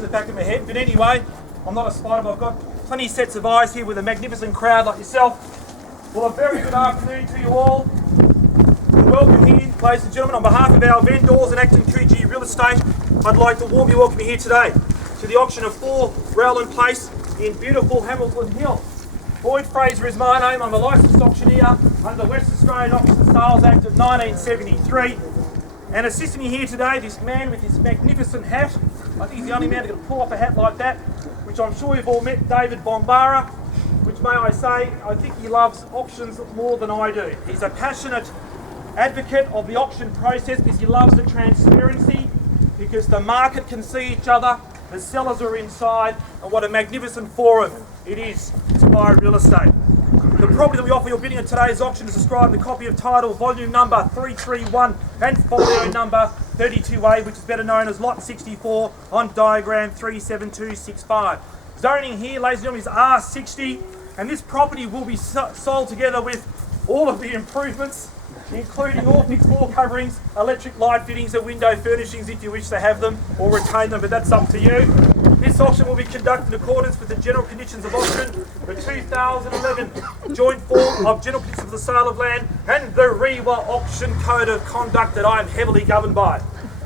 the back of my head, but anyway, I'm not a spider, but I've got plenty of sets of eyes here with a magnificent crowd like yourself. Well, a very good afternoon to you all. Welcome here, ladies and gentlemen. On behalf of our vendors and Acton 2G Real Estate, I'd like to warmly welcome you here today to the auction of 4 Rowland Place in beautiful Hamilton Hill. Boyd Fraser is my name. I'm a licensed auctioneer under the West Australian Auction Sales Act of 1973. And assisting me here today, this man with his magnificent hat. I think he's the only man who can pull off a hat like that, which I'm sure you've all met, David Bombara, which may I say, I think he loves auctions more than I do. He's a passionate advocate of the auction process because he loves the transparency, because the market can see each other, the sellers are inside, and what a magnificent forum it is to buy real estate. The property that we offer your bidding at today's auction is described in the copy of title, volume number 331 and folio number 32A, which is better known as Lot 64 on diagram 37265. Zoning here, ladies and gentlemen, is R60, and this property will be sold together with all of the improvements, including all fixed floor coverings, electric light fittings and window furnishings if you wish to have them or retain them, but that's up to you. This auction will be conducted in accordance with the general conditions of auction, the 2011 joint form of general conditions of the sale of land, and the REWA auction code of conduct that I am heavily governed by.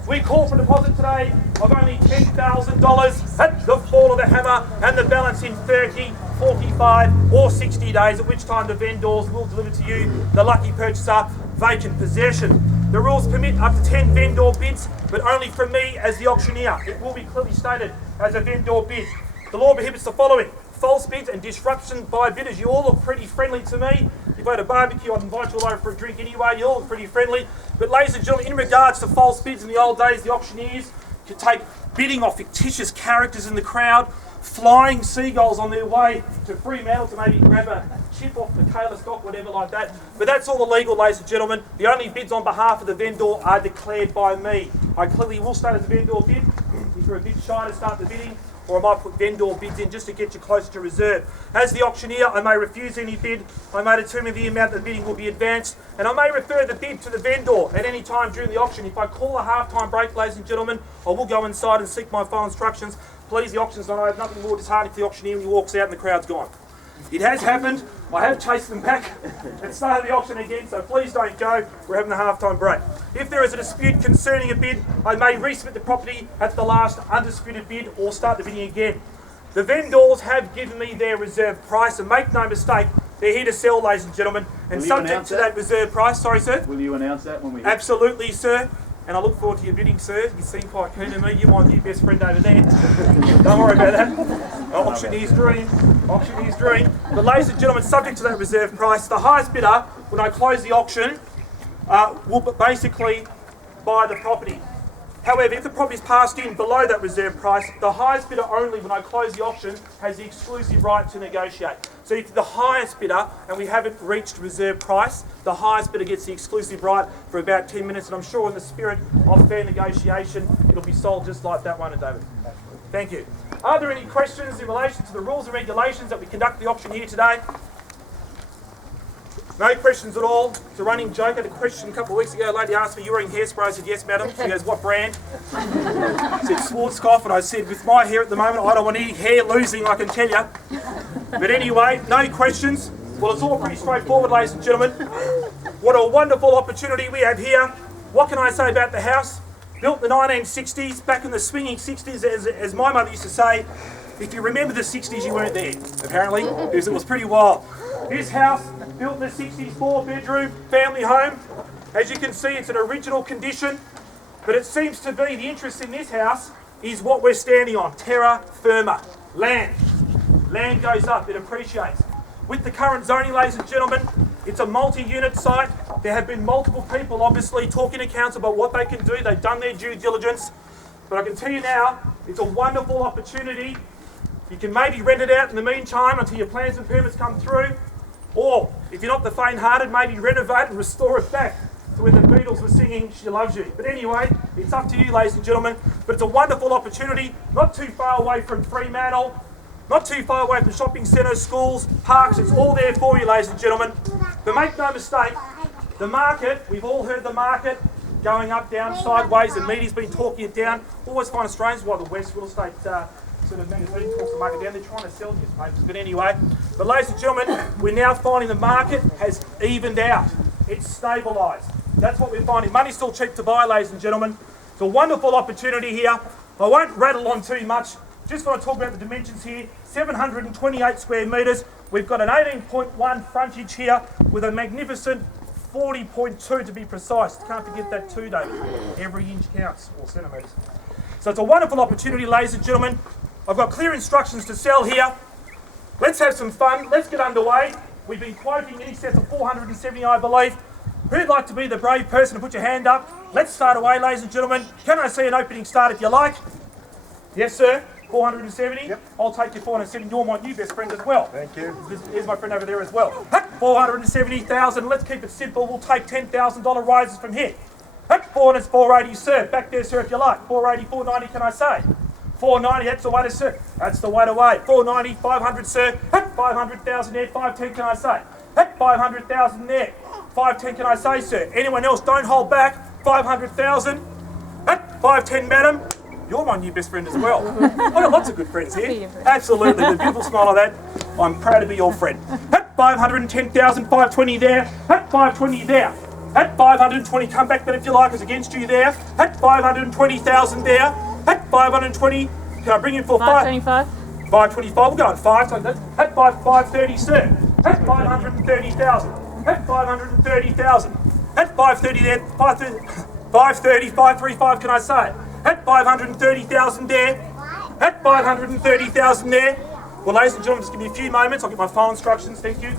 We call for a deposit today of only $10,000 at the fall of the hammer, and the balance in 30, 45 or 60 days, at which time the vendors will deliver to you, the lucky purchaser, vacant possession. The rules permit up to 10 vendor bids, but only from me as the auctioneer. It will be clearly stated as a vendor bid. The law prohibits the following: false bids and disruption by bidders. You all look pretty friendly to me. If I had a barbecue, I'd invite you all over for a drink anyway. You all look pretty friendly. But ladies and gentlemen, in regards to false bids, in the old days, the auctioneers could take bidding off fictitious characters in the crowd, flying seagulls on their way to Fremantle to maybe grab a chip off the Kayla stock, whatever like that. But that's all illegal, ladies and gentlemen. The only bids on behalf of the vendor are declared by me. I clearly will state as a vendor bid. If you're a bit shy to start the bidding, or I might put vendor bids in just to get you closer to reserve. As the auctioneer, I may refuse any bid, I may determine the amount the bidding will be advanced, and I may refer the bid to the vendor at any time during the auction. If I call a half-time break, ladies and gentlemen, I will go inside and seek my final instructions. Please, the auction's not over. Nothing more disheartening for the auctioneer when he walks out and the crowd's gone. It has happened. I have chased them back and started the auction again, so please don't go. We're having a half-time break. If there is a dispute concerning a bid, I may resubmit the property at the last undisputed bid or start the bidding again. The vendors have given me their reserve price, and make no mistake, they're here to sell, ladies and gentlemen, and subject to that reserve price. Sorry, sir? Will you announce that when we... Absolutely, sir. And I look forward to your bidding, sir. You seem quite keen to me. You're my new best friend over there. Don't worry about that. Auctioneer's dream. Auctioneer's dream. But ladies and gentlemen, subject to that reserve price, the highest bidder, when I close the auction, will basically buy the property. However, if the property is passed in below that reserve price, the highest bidder only, when I close the auction, has the exclusive right to negotiate. So if the highest bidder, and we haven't reached reserve price, the highest bidder gets the exclusive right for about 10 minutes, and I'm sure in the spirit of fair negotiation, it'll be sold just like that one, David. Thank you. Are there any questions in relation to the rules and regulations that we conduct the auction here today? No questions at all. It's a running joke. I had a question a couple of weeks ago. A lady asked me, "You wearing hairspray?" I said, "Yes, madam." She goes, "What brand?" I said, "Schwarzkopf." And I said, "With my hair at the moment, I don't want any hair losing, I can tell you." But anyway, no questions. Well, it's all pretty straightforward, ladies and gentlemen. What a wonderful opportunity we have here. What can I say about the house? Built in the 1960s, back in the swinging 60s, as my mother used to say. If you remember the 60s, you weren't there, apparently, because it was pretty wild. This house, built in the 60s, 4-bedroom family home. As you can see, it's in original condition, but it seems to be the interest in this house is what we're standing on, terra firma, land. Land goes up, it appreciates. With the current zoning, ladies and gentlemen, it's a multi-unit site. There have been multiple people, obviously, talking to council about what they can do. They've done their due diligence. But I can tell you now, it's a wonderful opportunity. You can maybe rent it out in the meantime until your plans and permits come through. Or, if you're not the faint-hearted, maybe renovate and restore it back to when the Beatles were singing "She Loves You." But anyway, it's up to you, ladies and gentlemen. But it's a wonderful opportunity, not too far away from Fremantle, not too far away from shopping centres, schools, parks. It's all there for you, ladies and gentlemen. But make no mistake, the market, we've all heard the market, going up, down, sideways. The media's been talking it down. Always find it strange why the West Real Estate sort of magazine talks the market down. They're trying to sell newspapers. But anyway, ladies and gentlemen, we're now finding the market has evened out. It's stabilised. That's what we're finding. Money's still cheap to buy, ladies and gentlemen. It's a wonderful opportunity here. I won't rattle on too much. Just want to talk about the dimensions here. 728 square metres. We've got an 18.1 frontage here with a magnificent 40.2 to be precise. Can't forget that too, David. Every inch counts, or centimetres. So it's a wonderful opportunity, ladies and gentlemen. I've got clear instructions to sell here. Let's have some fun. Let's get underway. We've been quoting in excess of 470, I believe. Who'd like to be the brave person to put your hand up? Let's start away, ladies and gentlemen. Can I see an opening start if you like? Yes, sir. 470? Yep. I'll take your 470. You're my new best friend as well. Thank you. Here's my friend over there as well. 470,000. Let's keep it simple. We'll take $10,000 rises from here. 400, 480, sir. Back there, sir, if you like. 480, 490, can I say? 490, that's the way to, sir. That's the way to wait. 490, 500, sir. 500,000 there. 510, can I say? 500,000 there. 510, can I say, sir? Anyone else, don't hold back. 500,000. 510, madam. You're my new best friend as well. I've got lots of good friends here. Absolutely, with a beautiful smile like that. I'm proud to be your friend. 510,000, 520 there. 520 there. 520, come back then if you like, it's against you there. 520,000 there. 520, can I bring in for 525? 525, we'll go at 5, so that's 530, sir. 530,000. 530,000. 530 there. 530, 535, can I say? 530,000 there. 530,000 there. Well, ladies and gentlemen, just give me a few moments. I'll get my final instructions. Thank you.